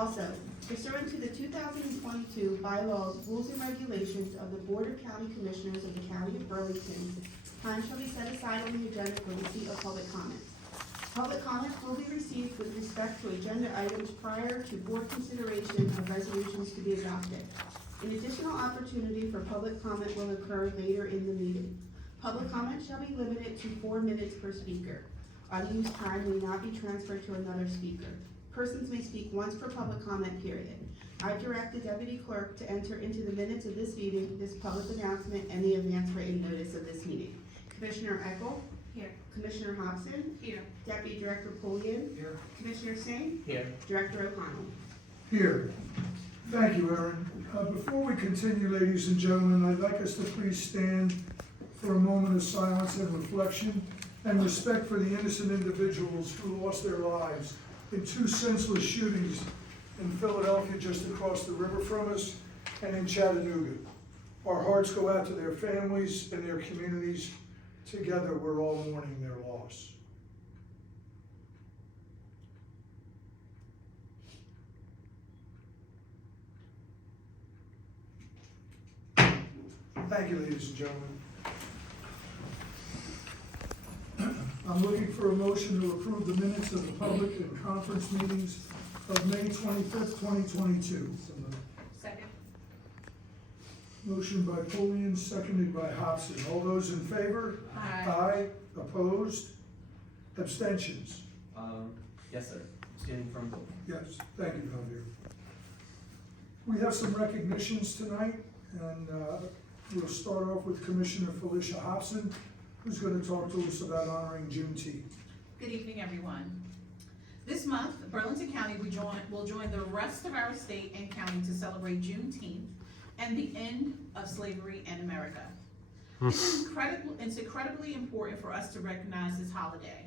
Also, pursuant to the 2022 bylaws, rules and regulations of the Board of County Commissioners of the County of Burlington, time shall be set aside on the agenda for receipt of public comments. Public comments will be received with respect to agenda items prior to board consideration of resolutions to be adopted. An additional opportunity for public comment will occur later in the meeting. Public comment shall be limited to 4 minutes per speaker. Unused time may not be transferred to another speaker. Persons may speak once per public comment period. I direct the deputy clerk to enter into the minutes of this meeting, this public announcement, and the advance written notice of this meeting. Commissioner Eckel? Here. Commissioner Hobson? Here. Deputy Director Polian? Here. Commissioner Singh? Here. Director O'Connell? Here. Thank you, Erin. Before we continue, ladies and gentlemen, I'd like us to please stand for a moment of silence and reflection and respect for the innocent individuals who lost their lives in 2 senseless shootings in Philadelphia just across the river from us and in Chattanooga. Our hearts go out to their families and their communities. Together, we're all mourning their loss. Thank you, ladies and gentlemen. I'm looking for a motion to approve the minutes of the public and conference meetings of May 25th, 2022. Second. Motion by Polian, seconded by Hobson. All those in favor? Aye. Aye. Opposed? Abstentions? Yes, sir. Abstaining from vote. Yes, thank you, Javier. We have some recognitions tonight, and we'll start off with Commissioner Felicia Hobson, who's going to talk to us about honoring Juneteenth. Good evening, everyone. This month, Burlington County will join the rest of our state and county to celebrate Juneteenth and the end of slavery in America. It's incredibly important for us to recognize this holiday.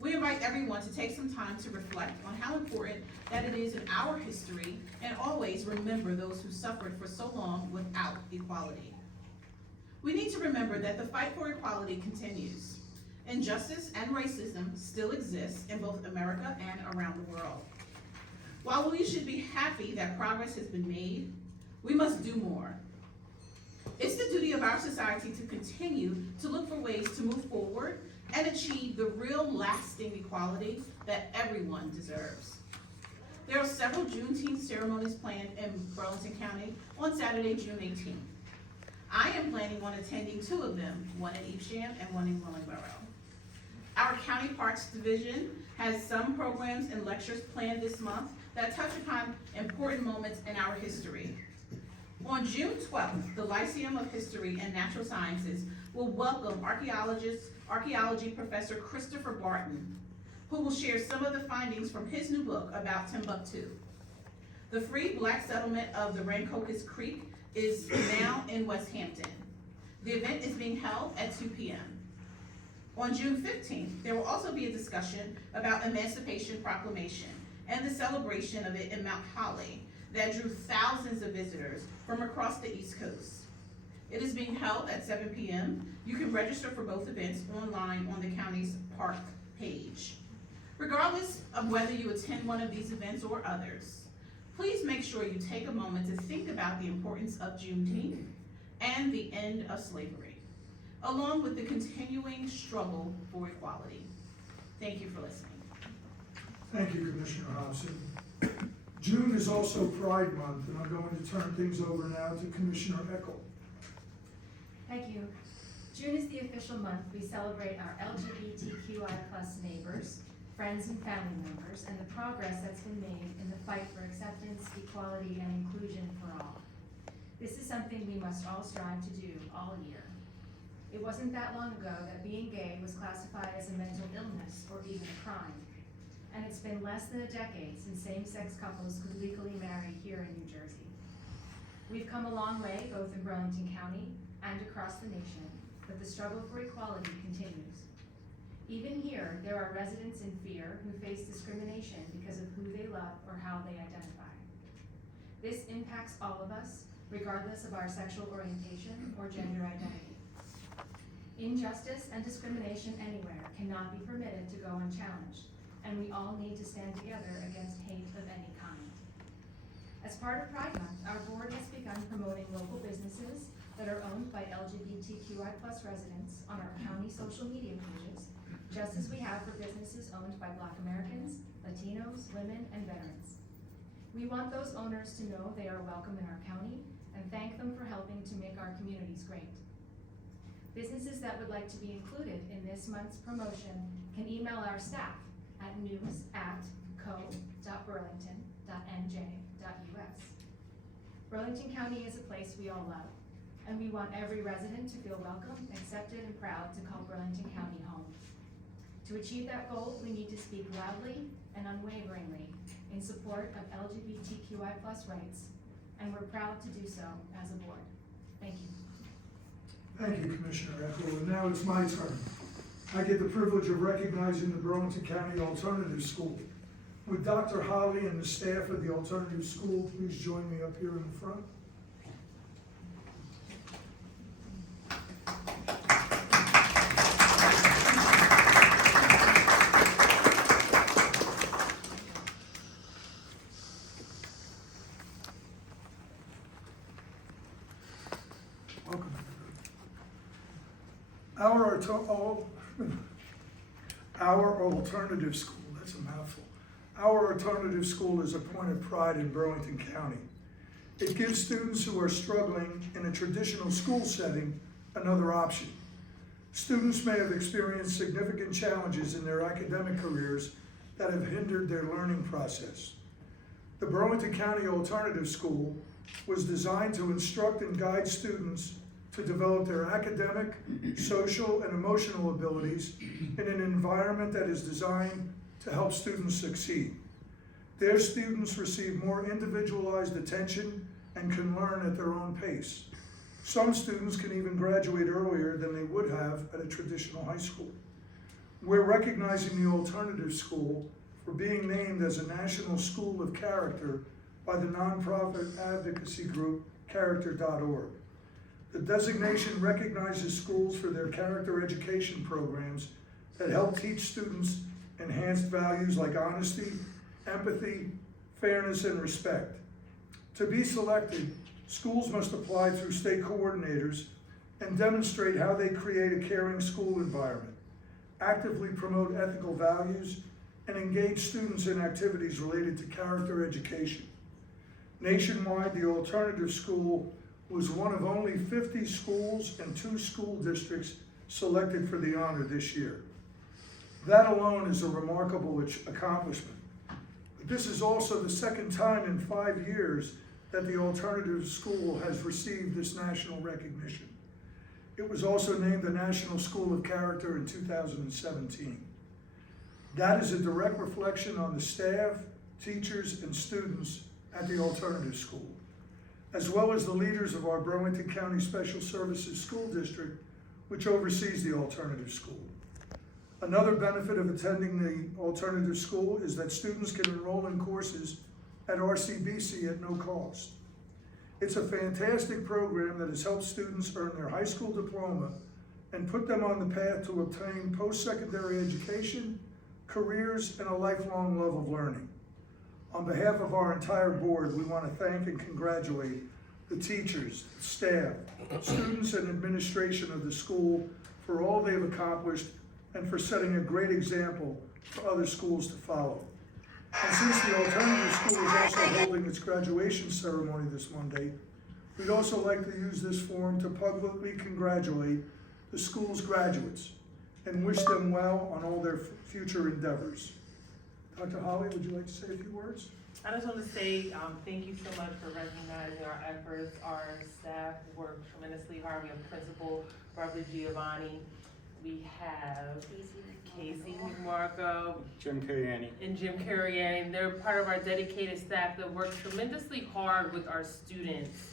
We invite everyone to take some time to reflect on how important that it is in our history and always remember those who suffered for so long without equality. We need to remember that the fight for equality continues. Injustice and racism still exist in both America and around the world. While we should be happy that progress has been made, we must do more. It's the duty of our society to continue to look for ways to move forward and achieve the real lasting equality that everyone deserves. There are several Juneteenth ceremonies planned in Burlington County on Saturday, June 18th. I am planning on attending 2 of them, one in Evesham and one in Willingboro. Our County Parks Division has some programs and lectures planned this month that touch upon important moments in our history. On June 12th, the Lyceum of History and Natural Sciences will welcome archaeology professor Christopher Barton, who will share some of the findings from his new book about Timbuktu. The free black settlement of the Rancocas Creek is now in West Hampton. The event is being held at 2 p.m. On June 15th, there will also be a discussion about Emancipation Proclamation and the celebration of it in Mount Holly that drew thousands of visitors from across the East Coast. It is being held at 7 p.m. You can register for both events online on the county's park page. Regardless of whether you attend one of these events or others, please make sure you take a moment to think about the importance of Juneteenth and the end of slavery, along with the continuing struggle for equality. Thank you for listening. Thank you, Commissioner Hobson. June is also Pride Month, and I'm going to turn things over now to Commissioner Eckel. Thank you. June is the official month we celebrate our LGBTQI+ neighbors, friends and family members, and the progress that's been made in the fight for acceptance, equality, and inclusion for all. This is something we must all strive to do all year. It wasn't that long ago that being gay was classified as a mental illness or even a crime. And it's been less than a decade since same-sex couples could legally marry here in New Jersey. We've come a long way, both in Burlington County and across the nation, but the struggle for equality continues. Even here, there are residents in fear who face discrimination because of who they love or how they identify. This impacts all of us, regardless of our sexual orientation or gender identity. Injustice and discrimination anywhere cannot be permitted to go unchallenged, and we all need to stand together against hate of any kind. As part of Pride Month, our board has begun promoting local businesses that are owned by LGBTQI+ residents on our county social media pages, just as we have for businesses owned by Black Americans, Latinos, women, and veterans. We want those owners to know they are welcome in our county and thank them for helping to make our communities great. Businesses that would like to be included in this month's promotion can email our staff at news@co.burlington.nj.us. Burlington County is a place we all love, and we want every resident to feel welcome, accepted, and proud to call Burlington County home. To achieve that goal, we need to speak loudly and unwaveringly in support of LGBTQI+ rights, and we're proud to do so as a board. Thank you. Thank you, Commissioner Eckel, and now it's my turn. I get the privilege of recognizing the Burlington County Alternative School. Would Dr. Holly and the staff of the Alternative School please join me up here in the front? Welcome. Our alternative school, that's a mouthful. Our alternative school is a point of pride in Burlington County. It gives students who are struggling in a traditional school setting another option. Students may have experienced significant challenges in their academic careers that have hindered their learning process. The Burlington County Alternative School was designed to instruct and guide students to develop their academic, social, and emotional abilities in an environment that is designed to help students succeed. Their students receive more individualized attention and can learn at their own pace. Some students can even graduate earlier than they would have at a traditional high school. We're recognizing the Alternative School for being named as a National School of Character by the nonprofit advocacy group Character.org. The designation recognizes schools for their character education programs that help teach students enhanced values like honesty, empathy, fairness, and respect. To be selected, schools must apply through state coordinators and demonstrate how they create a caring school environment, actively promote ethical values, and engage students in activities related to character education. Nationwide, the Alternative School was one of only 50 schools and 2 school districts selected for the honor this year. That alone is a remarkable accomplishment. But this is also the second time in 5 years that the Alternative School has received this national recognition. It was also named the National School of Character in 2017. That is a direct reflection on the staff, teachers, and students at the Alternative School, as well as the leaders of our Burlington County Special Services School District, which oversees the Alternative School. Another benefit of attending the Alternative School is that students can enroll in courses at RCBC at no cost. It's a fantastic program that has helped students earn their high school diploma and put them on the path to obtain post-secondary education, careers, and a lifelong love of learning. On behalf of our entire board, we want to thank and congratulate the teachers, staff, students, and administration of the school for all they've accomplished and for setting a great example for other schools to follow. And since the Alternative School is also holding its graduation ceremony this Monday, we'd also like to use this forum to publicly congratulate the school's graduates and wish them well on all their future endeavors. Dr. Holly, would you like to say a few words? I just want to say thank you so much for recognizing our efforts. Our staff worked tremendously hard. We have Principal Barbara Giovanni. We have Casey McMarco, Jim Cariani. and Jim Cariani. They're part of our dedicated staff that works tremendously hard with our students.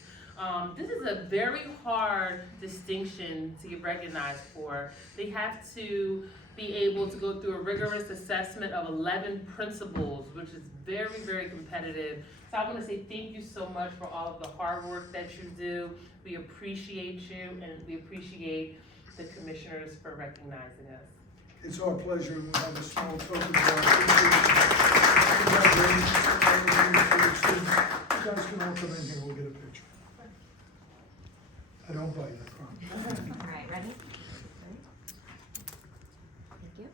This is a very hard distinction to get recognized for. They have to be able to go through a rigorous assessment of 11 principles, which is very, very competitive. So I want to say thank you so much for all of the hard work that you do. We appreciate you, and we appreciate the commissioners for recognizing us. It's our pleasure, and we have a small token of our appreciation. Congratulations to all of you, to the students. You guys can I don't bite, I promise. All right, ready? Thank you.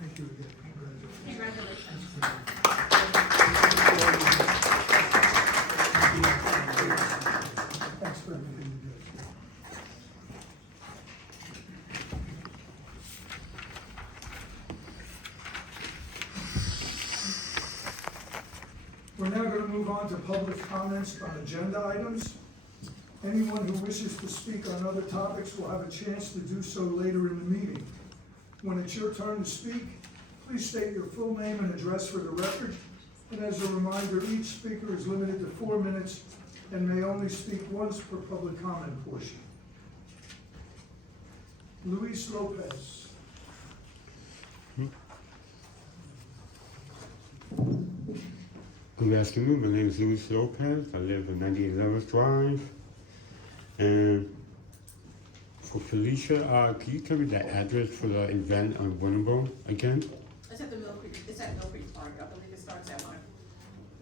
Thank you again. Congratulations. Congratulations. Thanks for everything you do. We're now going to move on to public comments on agenda items. Anyone who wishes to speak on other topics will have a chance to do so later in the meeting. When it's your turn to speak, please state your full name and address for the record. And as a reminder, each speaker is limited to 4 minutes and may only speak once per public comment portion. Luis Lopez. Good afternoon, my name is Luis Lopez. I live at 98 Lovers Drive. And for Felicia, can you tell me the address for the event on Winnable again? It's at the Mill Creek, it's at Mill Creek Park, I believe it starts at 1. I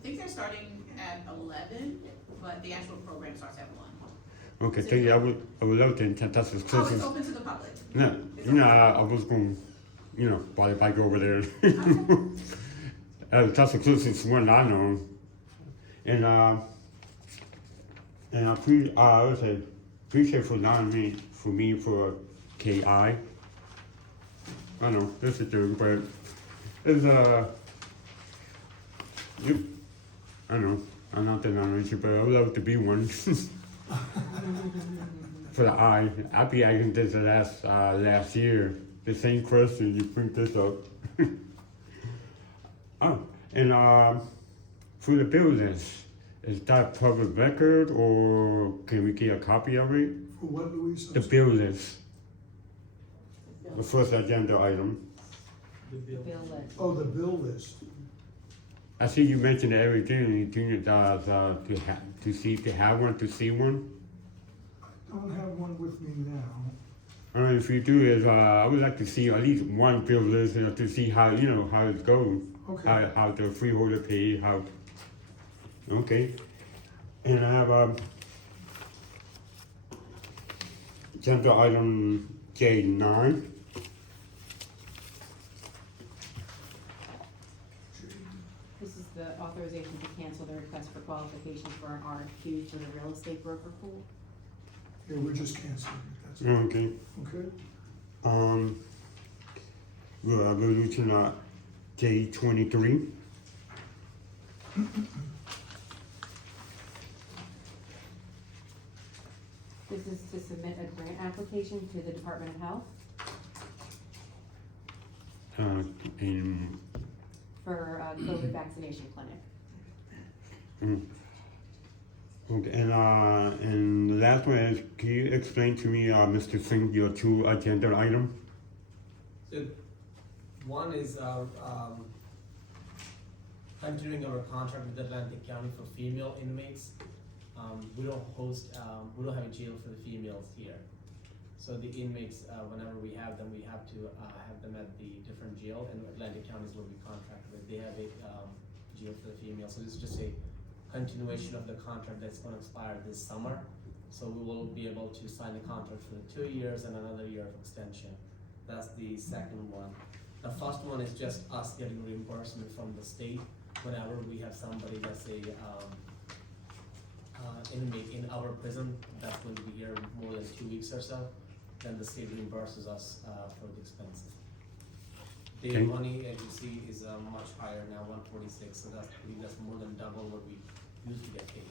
think they're starting at 11, but the actual program starts at 1. Okay, thank you. I would love to attend. That's as Oh, close it's as. open to the public. No, I was going, ride a bike over there. That's the closest one I know. And I would say appreciate for allowing me for KI. I know this is true, but it's I know I'm not the non-racial, but I would love to be one. For the I be asking this last year. The same question, you bring this up. Oh, and for the bill list, is that public record or can we get a copy of it? For what, Luis? The bill list. The first agenda item. Oh, the bill list. I see you mentioned everything, you think that to see one. I don't have one with me now. If you do is, I would like to see at least one bill list, to see how, how it goes. Okay. How the freeholder pay, how, okay. And I have, agenda item J9. This is the authorization to cancel the request for qualifications for an RFQ for the real estate broker pool. Yeah, we're just canceling it, that's it. Okay. Okay? Resolution J23. This is to submit a grant application to the Department of Health And, for a COVID vaccination clinic. okay, and the last one is, can you explain to me, Mr. Singh, your two agenda item? So, one is our, continuing our contract with Atlantic County for female inmates. We don't have a jail for the females here. So the inmates, whenever we have them, we have to have them at the different jail, and Atlantic County is what we contract with. They have a jail for the females. So this is just a continuation of the contract that's gonna expire this summer. So we will be able to sign the contract for the 2 years and another year of extension. That's the second one. The first one is just us getting reimbursement from the state whenever we have somebody that's a inmate in our prison that's going to be here more than 2 weeks or so, then the state reimburses us for the expenses. The Okay. money, as you see, is much higher now, 146, so that's more than double what we used to get paid.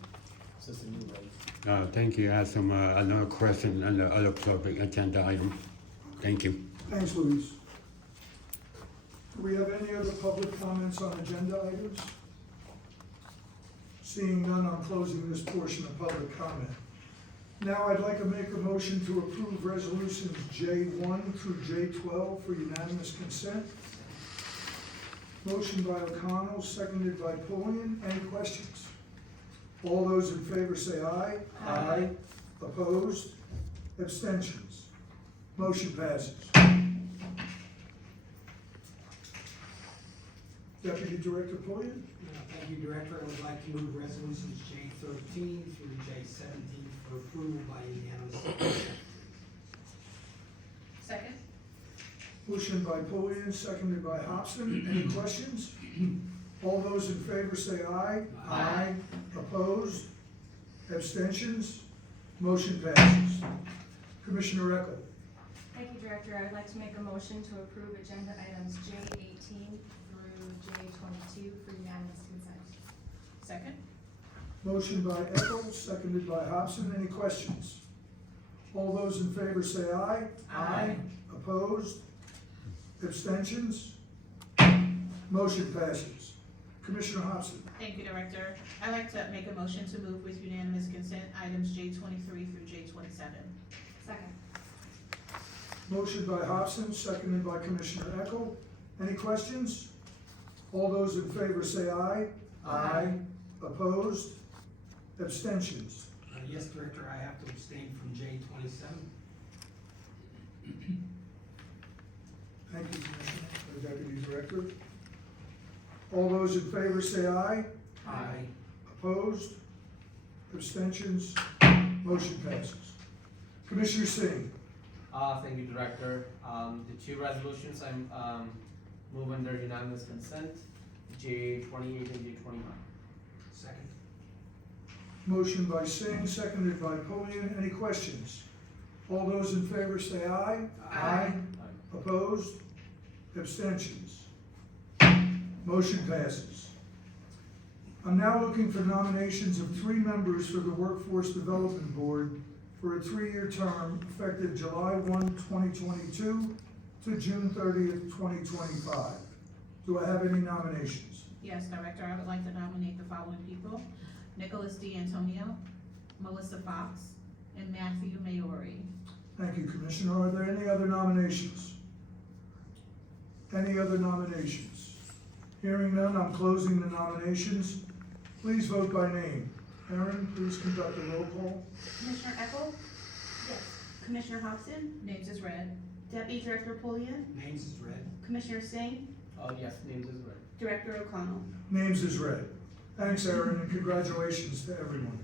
So it's a new rate. Thank you. I have some, another question on the other public agenda item. Thank you. Thanks, Luis. Do we have any other public comments on agenda items? Seeing none, I'm closing this portion of public comment. Now I'd like to make a motion to approve resolutions J1 through J12 for unanimous consent. Motion by O'Connell, seconded by Pulliam. Any questions? All those in favor say aye. Aye. Opposed? Abstentions? Motion passes. Deputy Director Pulliam? Thank you, Director. I would like to move resolutions J13 through J17 for approval by unanimous consent. Second? Motion by Pulliam, seconded by Hobson. Any questions? All those in favor say aye. Aye. Opposed? Abstentions? Motion passes. Commissioner Eckel. Thank you, Director. I would like to make a motion to approve agenda items J18 through J22 for unanimous consent. Second? Motion by Eckel, seconded by Hobson. Any questions? All those in favor say aye. Aye. Opposed? Abstentions? Motion passes. Commissioner Hobson. Thank you, Director. I'd like to make a motion to move with unanimous consent items J23 through J27. Second. Motion by Hobson, seconded by Commissioner Eckel. Any questions? All those in favor say aye. Aye. Opposed? Abstentions? Yes, Director, I have to abstain from J27. Thank you, Commissioner, Deputy Director. All those in favor say aye. Aye. Opposed? Abstentions? Motion passes. Commissioner Singh. Thank you, Director. The two resolutions I'm, move under unanimous consent, J28 and J29. Second. Motion by Singh, seconded by Pulliam. Any questions? All those in favor say aye. Aye. Opposed? Abstentions? Motion passes. I'm now looking for nominations of 3 members for the Workforce Development Board for a 3-year term effective July 1, 2022 to June 30th, 2025. Do I have any nominations? Yes, Director, I would like to nominate the following people: Nicholas D'Antonio, Melissa Fox, and Matthew Maori. Thank you, Commissioner. Are there any other nominations? Any other nominations? Hearing none, I'm closing the nominations. Please vote by name. Aaron, please conduct a roll call. Commissioner Eckel? Yes. Commissioner Hobson? Names is read. Deputy Director Pulliam? Names is read. Commissioner Singh? Yes, names is read. Director O'Connell? Names is read. Thanks, Aaron, and congratulations to everyone.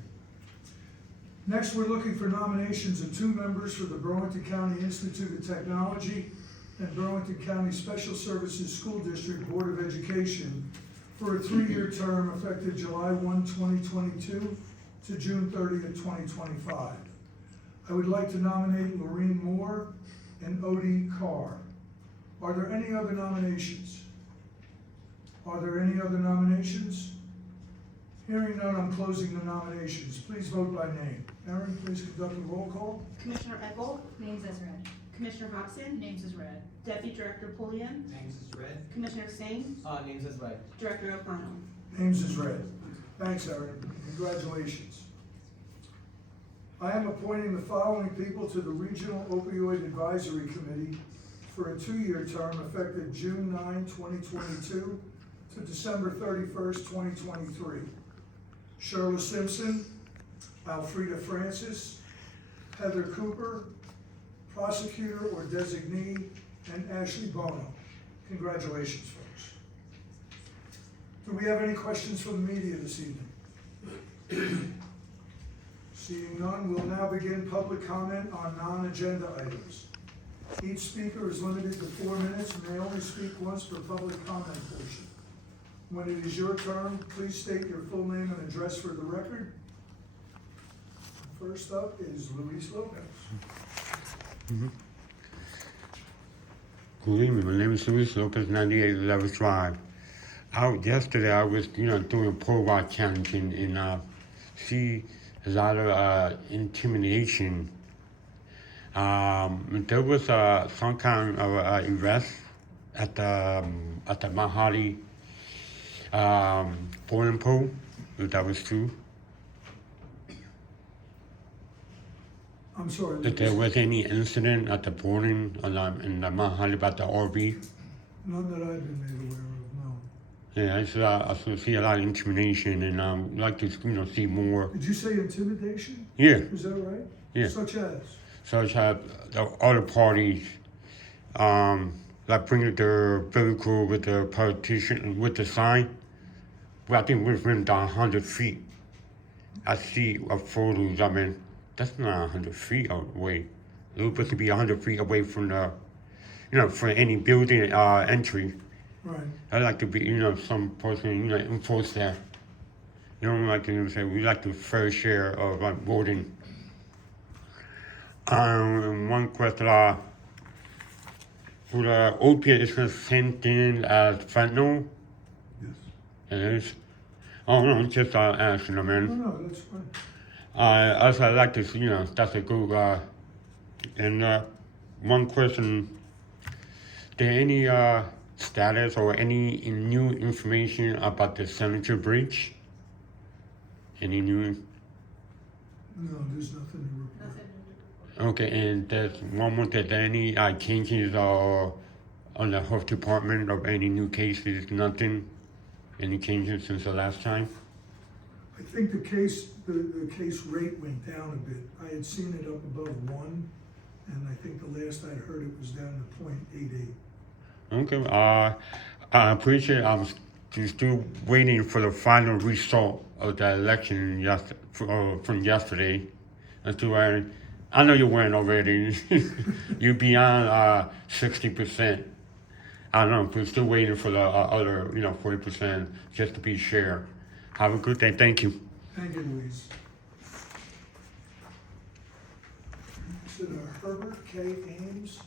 Next, we're looking for nominations of 2 members for the Burlington County Institute of Technology and Burlington County Special Services School District Board of Education for a 3-year term effective July 1, 2022 to June 30th, 2025. I would like to nominate Lorene Moore and Odie Carr. Are there any other nominations? Are there any other nominations? Hearing none, I'm closing the nominations. Please vote by name. Aaron, please conduct a roll call. Commissioner Eckel? Names as read. Commissioner Hobson? Names is read. Deputy Director Pulliam? Names is read. Commissioner Singh? Names is read. Director O'Connell? Names is read. Thanks, Aaron. Congratulations. I am appointing the following people to the Regional Opioid Advisory Committee for a 2-year term effective June 9, 2022 to December 31st, 2023. Sherla Simpson, Alfreda Francis, Heather Cooper, prosecutor or designee, and Ashley Bono. Congratulations, folks. Do we have any questions from the media this evening? Seeing none, we'll now begin public comment on non-agenda items. Each speaker is limited to 4 minutes and may only speak once per public comment portion. When it is your turn, please state your full name and address for the record. First up is Luis Lopez. Good evening. My name is Luis Lopez, 98 11th Drive. Yesterday, I was, doing a pole vault challenge and see a lot of intimidation. There was some kind of arrest at the Mahali bowling pole. If that was true. I'm sorry, If there Luis. was any incident at the bowling in the Mahali about the RV. None that I've been made aware of, no. Yeah, I still see a lot of intimidation, and I'd like to, see more. Did you say intimidation? Yeah, Is that right? Yeah. Such as? such as the other parties like bringing the vehicle with the partition, with the sign. Well, I think we've been down 100 feet. I see photos, I mean, that's not 100 feet away. It was supposed to be 100 feet away from the, for any building entry. Right. I'd like to be, some person, enforce that. Like, say, we like the fair share of voting. One question, for the opiate, it's the same thing as fentanyl? Yes. It is? Oh, no, just asking, man. No, that's fine. Also, I like to see, that's a good, and one question, there any status or any new information about the Senator Bridge? Any new? No, there's nothing to report. Okay, and there's one more, is there any changes on the health department of any new cases, nothing? Any changes since the last time? I think the case rate went down a bit. I had seen it up above 1, and I think the last I'd heard it was down to 0.88. Okay, I appreciate it. I'm still waiting for the final result of the election from yesterday. I know you went already. You're beyond 60%. I don't know, we're still waiting for the other, 40% just to be sure. Have a good day. Thank you. Thank you, Louise. Is it Herbert K. Ames?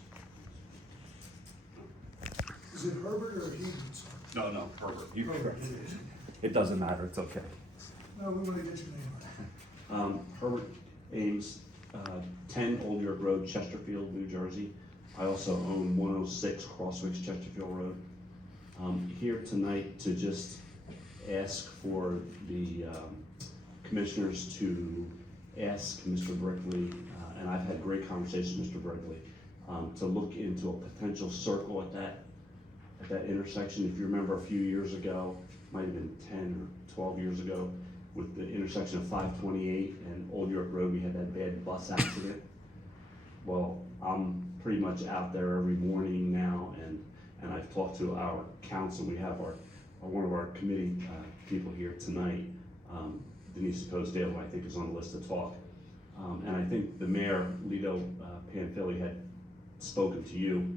Is it Herbert or Hughes? No, Herbert. You Herbert. It doesn't matter. It's okay. No, we want to get your name on. Herbert Ames, 10 Old York Road, Chesterfield, New Jersey. I also own 106 Crosswicks, Chesterfield Road. Here tonight to just ask for the commissioners to ask Mr. Brickley, and I've had great conversations with Mr. Brickley, to look into a potential circle at that intersection. If you remember a few years ago, might have been 10 or 12 years ago, with the intersection of 528 and Old York Road, we had that bad bus accident. Well, I'm pretty much out there every morning now, and I've talked to our council. We have one of our committee people here tonight, Denise Coesdale, who I think is on the list to talk. And I think the mayor, Lito Panfili, had spoken to you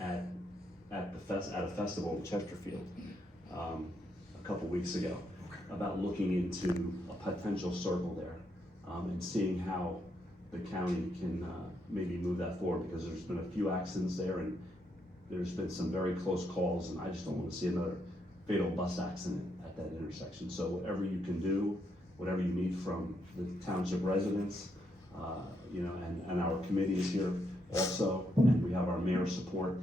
at a festival in Chesterfield a couple weeks ago about looking into a potential circle there and seeing how the county can maybe move that forward, because there's been a few accidents there and there's been some very close calls, and I just don't want to see another fatal bus accident at that intersection. So whatever you can do, whatever you need from the township residents, and our committee is here also, and we have our mayor's support.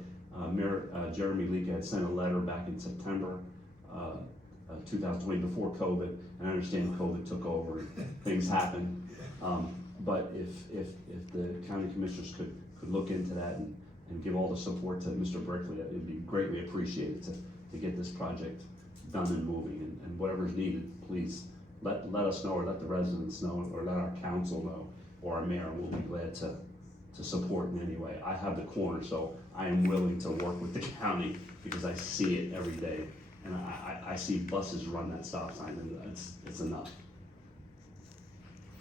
Mayor Jeremy Leaka had sent a letter back in September 2020, before COVID, and I understand COVID took over and things happened. But if the county commissioners could look into that and give all the support to Mr. Brickley, it would be greatly appreciated to get this project done and moving, and whatever's needed, please let us know, or let the residents know, or let our council know, or our mayor, and we'll be glad to support in any way. I have the corner, so I am willing to work with the county, because I see it every day, and I see buses run that stop sign, and it's enough.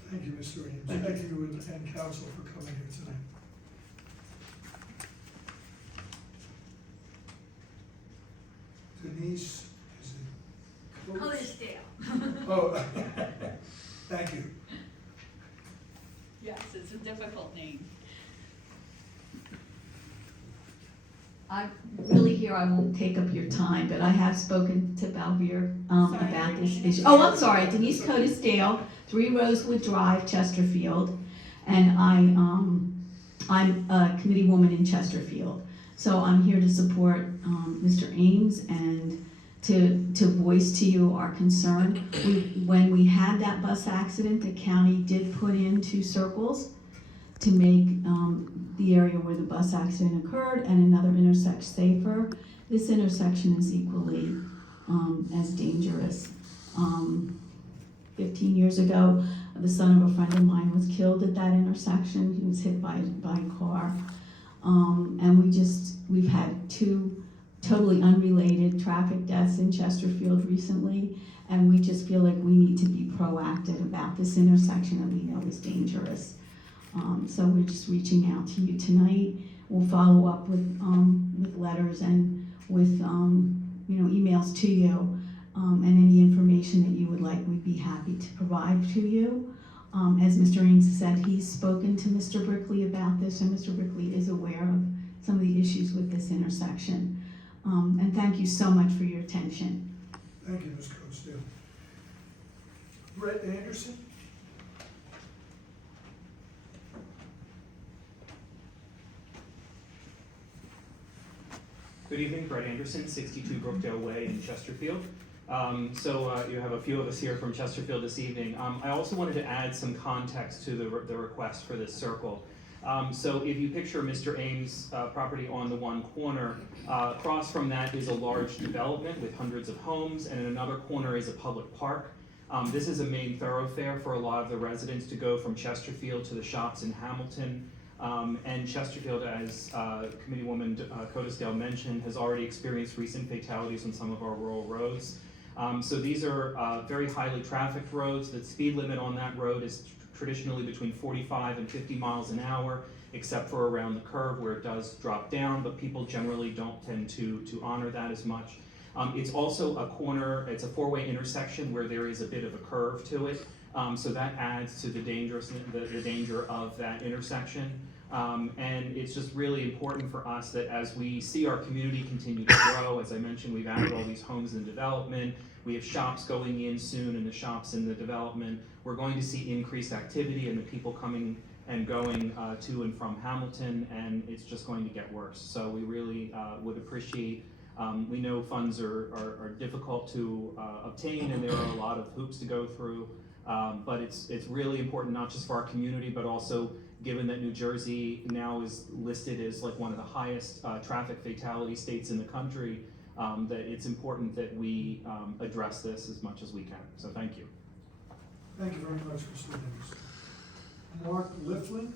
Thank you, Mr. Ames. Thank you. Thank you and council for coming here tonight. Denise, is it? Coesdale. Oh, thank you. Yes, it's a difficult name. I'm really here, I won't take up your time, but I have spoken to Balvier about this issue. Oh, I'm sorry, Denise Coesdale, 3 Rosewood Drive, Chesterfield, and I'm a committee woman in Chesterfield. So I'm here to support Mr. Ames and to voice to you our concern. When we had that bus accident, the county did put in 2 circles to make the area where the bus accident occurred and another intersection safer. This intersection is equally as dangerous. 15 years ago, the son of a friend of mine was killed at that intersection. He was hit by a car. And we've had 2 totally unrelated traffic deaths in Chesterfield recently, and we just feel like we need to be proactive about this intersection that we know is dangerous. So we're just reaching out to you tonight. We'll follow up with letters and with, emails to you, and any information that you would like, we'd be happy to provide to you. As Mr. Ames said, he's spoken to Mr. Brickley about this, and Mr. Brickley is aware of some of the issues with this intersection. And thank you so much for your attention. Thank you, Ms. Cosdale. Brett Anderson? Good evening, Brett Anderson, 62 Brookdale Way in Chesterfield. You have a few of us here from Chesterfield this evening. I also wanted to add some context to the request for this circle. So if you picture Mr. Ames' property on the one corner, across from that is a large development with hundreds of homes, and in another corner is a public park. This is a main thoroughfare for a lot of the residents to go from Chesterfield to the shops in Hamilton. And Chesterfield, as Committeewoman Codesdale mentioned, has already experienced recent fatalities on some of our rural roads. So these are very highly trafficked roads. The speed limit on that road is traditionally between 45 and 50 miles an hour, except for around the curve where it does drop down, but people generally don't tend to honor that as much. It's also a corner, it's a 4-way intersection where there is a bit of a curve to it. So that adds to the danger of that intersection. And it's just really important for us that as we see our community continue to grow, as I mentioned, we've added all these homes in development, we have shops going in soon and the shops in the development, we're going to see increased activity and the people coming and going to and from Hamilton, and it's just going to get worse. So we really would appreciate, we know funds are difficult to obtain and there are a lot of hoops to go through. But it's really important not just for our community, but also given that New Jersey now is listed as like one of the highest traffic fatality states in the country, that it's important that we address this as much as we can. So thank you. Thank you very much, Mr. Anderson. Mark Liflin?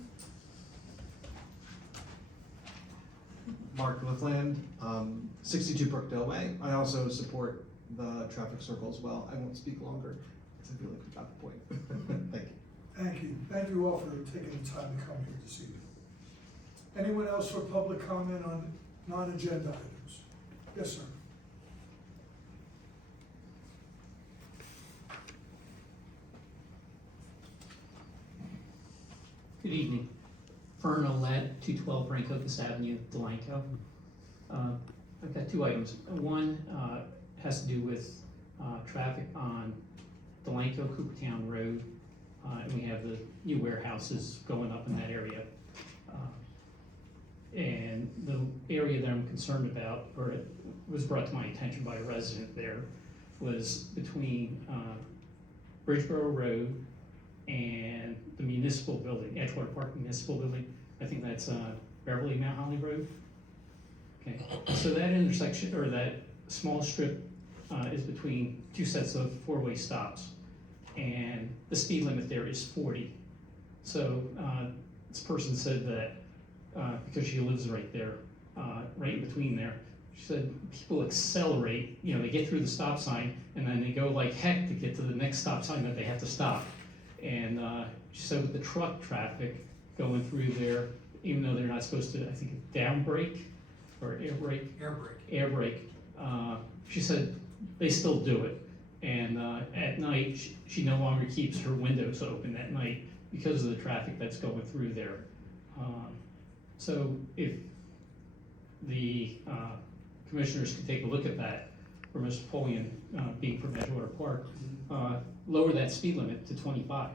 Mark Lifland, 62 Brookdale Way. I also support the traffic circle as well. I won't speak longer, because I feel like we got the point. Thank you. Thank you. Thank you all for taking the time to come here this evening. Anyone else for public comment on non-agenda items? Yes, sir. Good evening. Fern Oled, 212 Brancocas Avenue, Delanco. I've got 2 items. One has to do with traffic on Delanco Coopertown Road, and we have the new warehouses going up in that area. And the area that I'm concerned about, or it was brought to my attention by a resident there, was between Bridgeboro Road and the municipal building, Edgewater Park Municipal Building. I think that's Beverly Mount Holly Road. Okay, so that intersection, or that small strip, is between 2 sets of 4-way stops, and the speed limit there is 40. So this person said that because she lives right there, right in between there, she said people accelerate, they get through the stop sign and then they go like heck to get to the next stop sign that they have to stop. And she said with the truck traffic going through there, even though they're not supposed to, I think, down brake or air brake. Air brake. She said they still do it. And at night, she no longer keeps her windows open at night because of the traffic that's going through there. So if the commissioners could take a look at that, for Mr. Polian being from Edgewater Park, lower that speed limit to 25.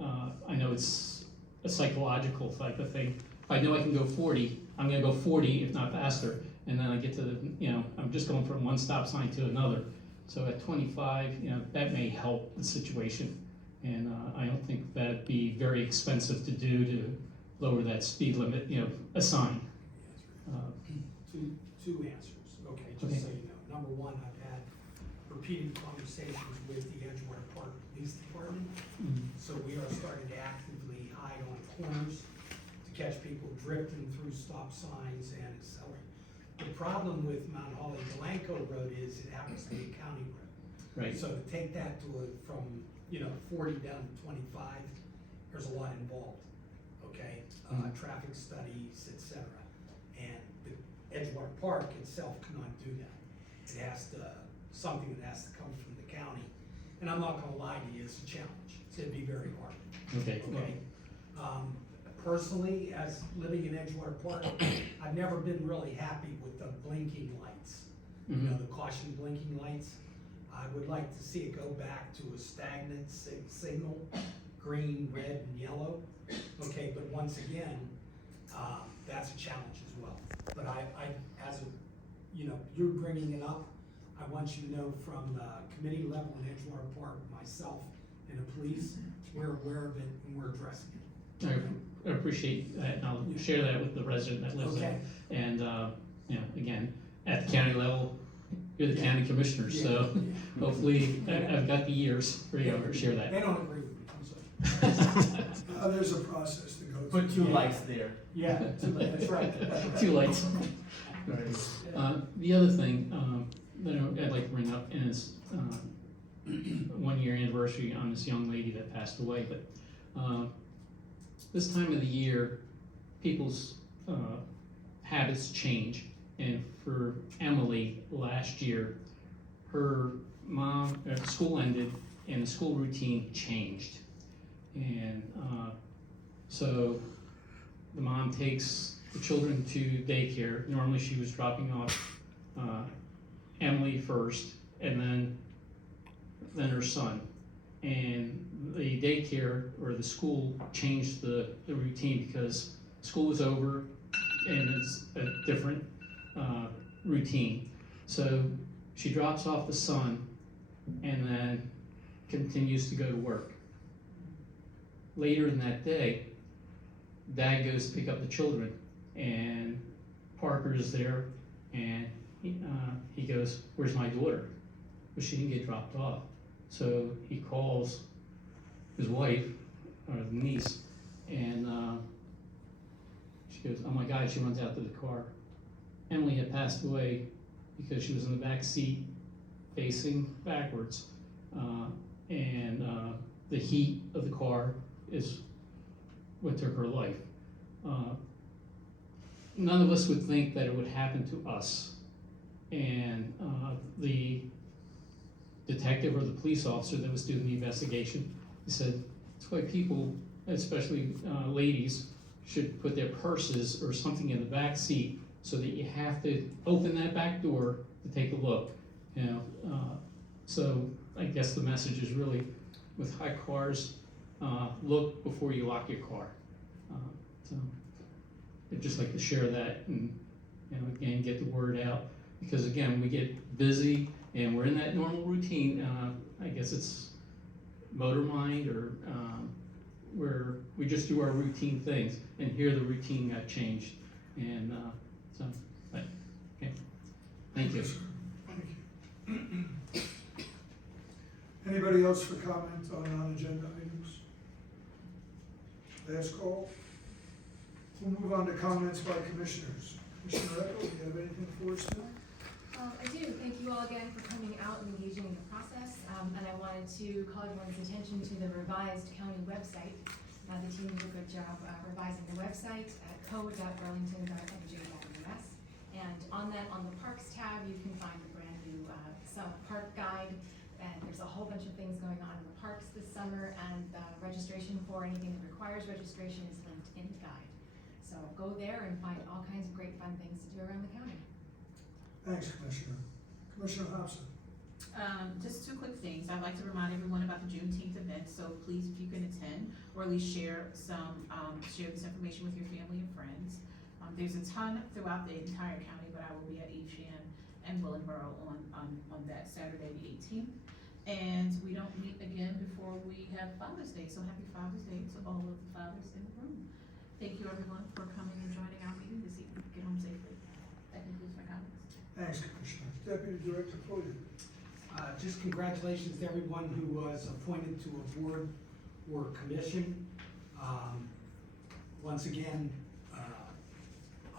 I know it's a psychological type of thing. If I know I can go 40, I'm gonna go 40, if not faster, and then I get to the, I'm just going from one stop sign to another. So at 25, that may help the situation. And I don't think that'd be very expensive to do to lower that speed limit, a sign. Two answers, okay, just so you know. Number one, I've had repeated conversations with the Edgewater Park Police Department. So we are starting to actively hide on corners to catch people drifting through stop signs and accelerating. The problem with Mount Holly Delanco Road is it happens to be a county road. Right. So to take that to from, 40 down to 25, there's a lot involved, okay? Traffic studies, et cetera. And the Edgewater Park itself cannot do that. It has to, something that has to come from the county. And I'm not gonna lie to you, it's a challenge. It'd be very hard, Okay. okay? Personally, as living in Edgewater Park, I've never been really happy with the blinking lights. Mhm. The caution blinking lights. I would like to see it go back to a stagnant signal, green, red, and yellow. Okay, but once again, that's a challenge as well. But I as you're bringing it up, I want you to know from the committee level in Edgewater Park, myself and the police, we're aware of it and we're addressing it. I appreciate that, and I'll share that with the resident that lives there. Okay. And, again, at the county level, you're the county commissioner, so hopefully I've got the years for you to share that. They don't agree with me, I'm sorry. There's a process to go through. Put 2 lights there. Yeah, that's right. 2 lights. The other thing that I'd like to bring up is 1-year anniversary on this young lady that passed away. But this time of the year, people's habits change. And for Emily, last year, her school ended and the school routine changed. And so the mom takes the children to daycare. Normally she was dropping off Emily first and then her son. And the daycare or the school changed the routine because school was over and it's a different routine. So she drops off the son and then continues to go to work. Later in that day, Dad goes to pick up the children and Parker is there and he goes, "Where's my daughter?" But she didn't get dropped off. So he calls his wife, or the niece, and she goes, "Oh my God," she runs out to the car. Emily had passed away because she was in the back seat facing backwards. And the heat of the car is what took her life. None of us would think that it would happen to us. And the detective or the police officer that was doing the investigation, he said, "That's why people, especially ladies, should put their purses or something in the back seat so that you have to open that back door to take a look." So I guess the message is really, with high cars, look before you lock your car. So I'd just like to share that and, again, get the word out. Because again, we get busy and we're in that normal routine. I guess it's motor mind or where we just do our routine things. And here the routine got changed. And okay. Thank you. Thank you. Anybody else for comment on non-agenda items? Last call. We'll move on to comments by commissioners. Commissioner Echo, do you have anything for us tonight? I do. Thank you all again for coming out and engaging in the process. And I wanted to call everyone's attention to the revised county website. The team did a good job revising the website at code.burlington.mj.us. And on the Parks tab, you can find the brand new park guide. And there's a whole bunch of things going on in the parks this summer, and registration for anything that requires registration is linked in the guide. So go there and find all kinds of great fun things to do around the county. Thanks, Commissioner. Commissioner Hobson. Just 2 quick things. I'd like to remind everyone about the Juneteenth event, so please, if you can attend, or at least share this information with your family and friends. There's a ton throughout the entire county, but I will be at Eastham and Willingboro on that Saturday, the 18th. And we don't meet again before we have Father's Day, so happy Father's Day to all of the fathers in the room. Thank you, everyone, for coming and joining our meeting this evening. Get home safely. That concludes my comments. Thanks, Commissioner. Deputy Director Floyd. Just congratulations to everyone who was appointed to a board or commission. Once again,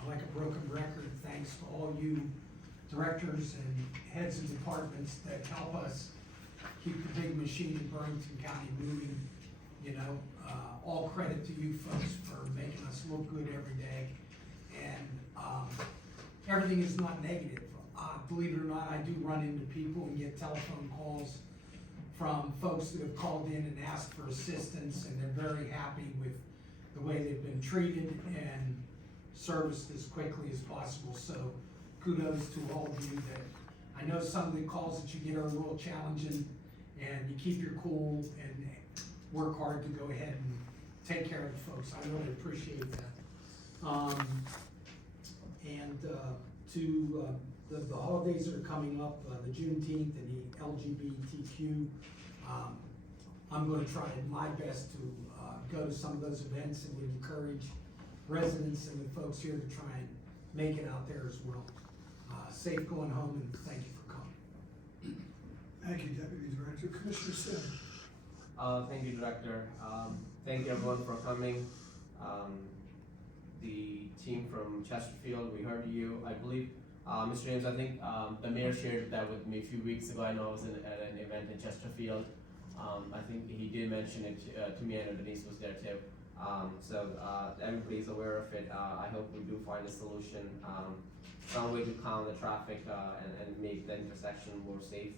like a broken record, thanks to all you directors and heads of departments that help us keep the big machine in Burlington County moving. You know, all credit to you folks for making us look good every day. And everything is not negative. Believe it or not, I do run into people and get telephone calls from folks that have called in and asked for assistance, and they're very happy with the way they've been treated and serviced as quickly as possible. So kudos to all of you that, I know some of the calls that you get are a little challenging, and you keep your cool and work hard to go ahead and take care of the folks. I really appreciate that. The holidays that are coming up, the Juneteenth and the LGBTQ, I'm gonna try my best to go to some of those events and would encourage residents and the folks here to try and make it out there as well. Safe going home, and thank you for coming. Thank you, Deputy Director. Commissioner Sim. Thank you, Director. Thank you everyone for coming. The team from Chesterfield, we heard you. I believe, Mr. James, I think the mayor shared that with me a few weeks ago. I know I was at an event in Chesterfield. I think he did mention it to me. I know Denise was there too. So everybody's aware of it. I hope we do find a solution, some way to calm the traffic and make the intersection more safe.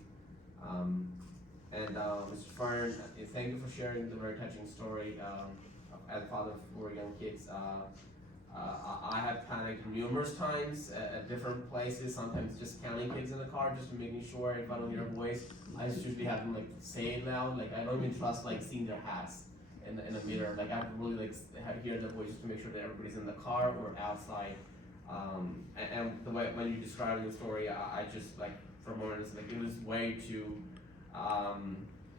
Mr. Fern, thank you for sharing the very touching story. As a father of 4 young kids, I have panicked numerous times at different places, sometimes just counting kids in the car just to making sure if I don't hear a voice. I just usually have them like say it loud, like I don't even trust like seeing their hats in the mirror. Like I have to really like hear their voice just to make sure that everybody's in the car or outside. And the way when you described the story, I just like for a moment it's like it was way too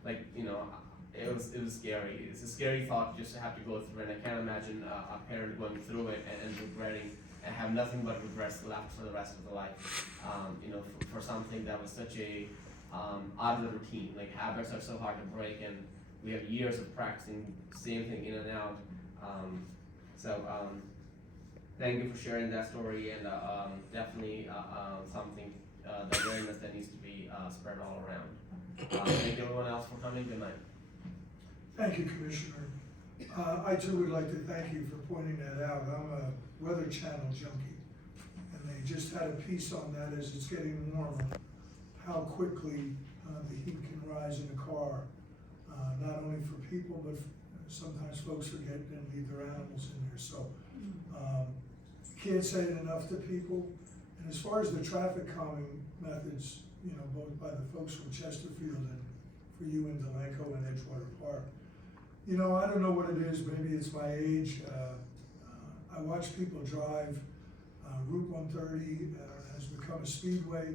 like, you know, it was scary. It's a scary thought just to have to go through, and I can't imagine a parent going through it and regretting and have nothing but regrets left for the rest of the life. You know, for something that was such a out of the routine. Like habits are so hard to break, and we have years of practicing the same thing in and out. Thank you for sharing that story, and definitely something the awareness that needs to be spread all around. Thank you everyone else for coming. Good night. Thank you, Commissioner. I too would like to thank you for pointing that out. I'm a Weather Channel junkie, and they just had a piece on that as it's getting warmer, how quickly the heat can rise in a car, not only for people, but sometimes folks forget and leave their animals in there. So can't say it enough to people. And as far as the traffic calming methods, you know, both by the folks from Chesterfield and for you in Delanco and Edgewater Park, you know, I don't know what it is. Maybe it's my age. I watch people drive. Route 130 has become a speedway.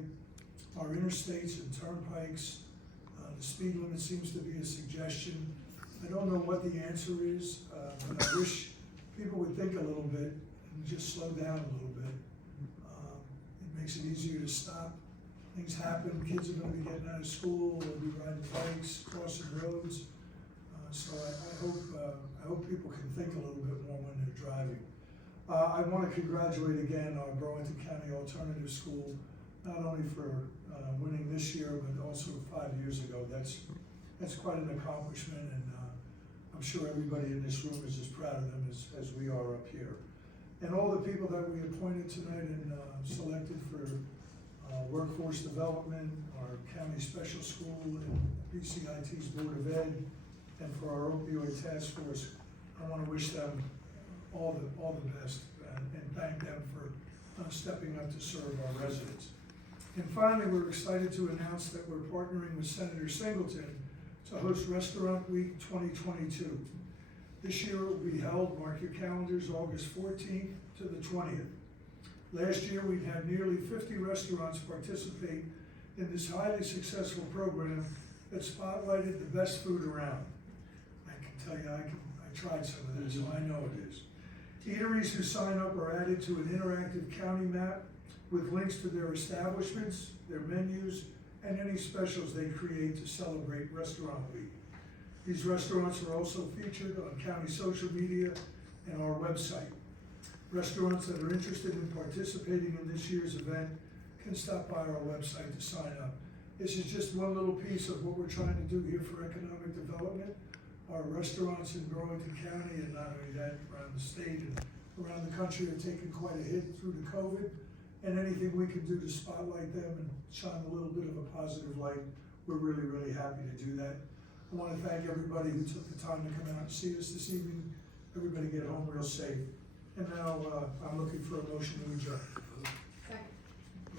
Our interstates and turnpikes, the speed limit seems to be a suggestion. I don't know what the answer is, but I wish people would think a little bit and just slow down a little bit. It makes it easier to stop. Things happen, kids are gonna be getting out of school, they'll be riding bikes, crossing roads. So I hope people can think a little bit more when they're driving. I wanna congratulate again our Burlington County Alternative School, not only for winning this year, but also 5 years ago. That's quite an accomplishment, and I'm sure everybody in this room is as proud of them as we are up here. And all the people that we appointed tonight and selected for workforce development, our county special school, and BCIT's Board of Ed, and for our opioid task force, I want to wish them all the best and thank them for stepping up to serve our residents. And finally, we're excited to announce that we're partnering with Senator Singleton to host Restaurant Week 2022. This year it will be held, mark your calendars, August 14th to the 20th. Last year, we had nearly 50 restaurants participate in this highly successful program that spotlighted the best food around. I can tell you, I tried some of this, so I know it is. Eateries who sign up are added to an interactive county map with links to their establishments, their menus, and any specials they create to celebrate Restaurant Week. These restaurants are also featured on county social media and our website. Restaurants that are interested in participating in this year's event can stop by our website to sign up. This is just one little piece of what we're trying to do here for economic development. Our restaurants in Burlington County, and not only that, around the state and around the country, are taking quite a hit through the COVID. And anything we can do to spotlight them and shine a little bit of a positive light, we're really, really happy to do that. I want to thank everybody who took the time to come out and see us this evening. Everybody get home real safe. And now, I'm looking for a motion to adjourn.